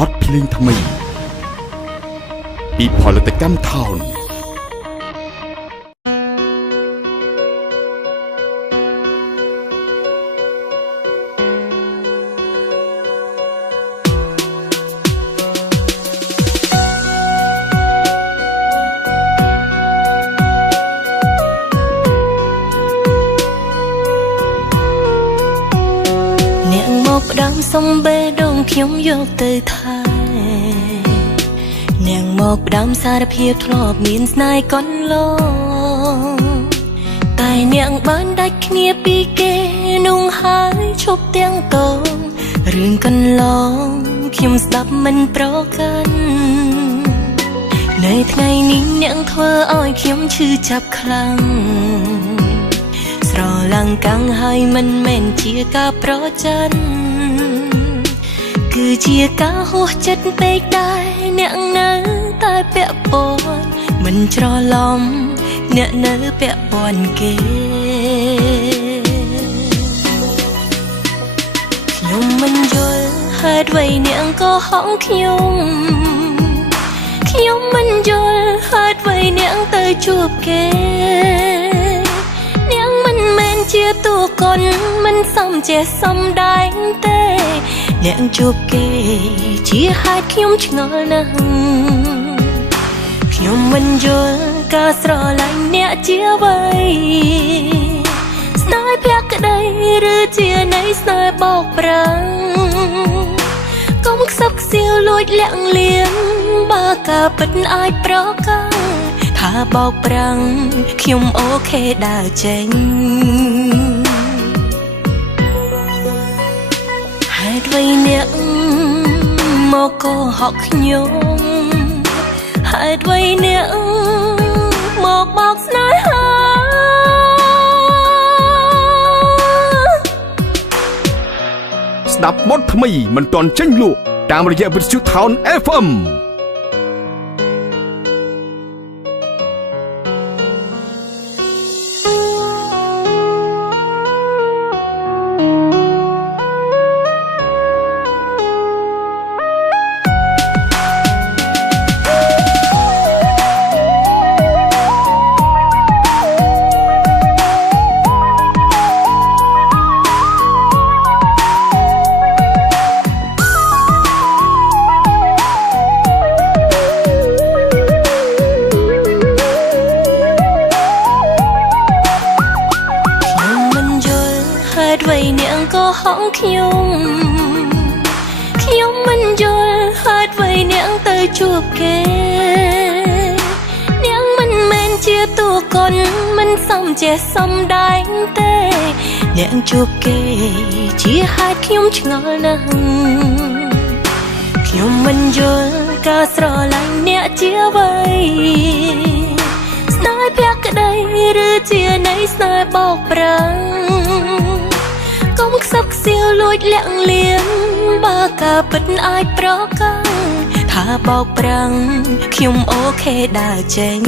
อสเพลงทำไมปีพอลตกรรมทาวน์សំបេដងខ្ញុំយកទៅថែនាងមកផ្ដាំសារភាពធ្លាប់មានស្នេហ៍កន្លងតែនាងបានដាច់គ្នាពីគេនោះហើយឈប់ទាំងតងរឿងកន្លងខ្ញុំស្ដាប់មិនប្រកាន់នៅថ្ងៃនេះនាងធ្វើឲ្យខ្ញុំឈឺចាប់ខ្លាំងស្រឡាំងកាំងហើយមិនមែនជាការប្រច័ណ្ឌគឺជាការហួសចិត្តពេកដែរអ្នកនៅតែពាក់ព័ន្ធមិនច្រឡំអ្នកនៅពាក់ព័ន្ធគេខ្ញុំមិនយល់ហេតុអ្វីអ្នកក៏ហងខ្ញុំមិនយល់ហេតុអ្វីអ្នកទៅជួបគេអ្នកមិនមែនជាតួកលមិនសមជាសំដែងទេអ្នកជួបគេជាហេតុខ្ញុំឆ្ងល់ណាស់ខ្ញុំមិនយល់ការស្រឡាញ់អ្នកជាអ្វីស្នេហ៍ភក្តីឬជានៃស្នេហ៍បោកប្រាំងកុំខ្សឹបខ្សៀវលួចលាក់លៀមបើការពិតអាចប្រកាន់ថាបោកប្រាំងខ្ញុំអូខេដើរចេញហេតុអ្វីអ្នកមកកុហកខ្ញុំហេតុអ្វីអ្នកមកបោកស្នេហាស្ដាប់បទថ្មីមិនទាន់ចេញលក់តាមរយៈវិទ្យុ Town FMខ្ញុំមិនយល់ហេតុអ្វីអ្នកទៅជួបគេអ្នកមិនមែនជាតួកលមិនសមជាសំដែងទេអ្នកជួបគេជាហេតុខ្ញុំឆ្ងល់ណាស់ខ្ញុំមិនយល់ការស្រឡាញ់អ្នកជាអ្វីស្នេហ៍ភក្តីឬជានៃស្នេហ៍បោកប្រាំងកុំខ្សឹបខ្សៀវលួចលាក់លៀមបើការពិតអាចប្រកាន់ថាបោកប្រាំងខ្ញុំអូខេដើរចេញ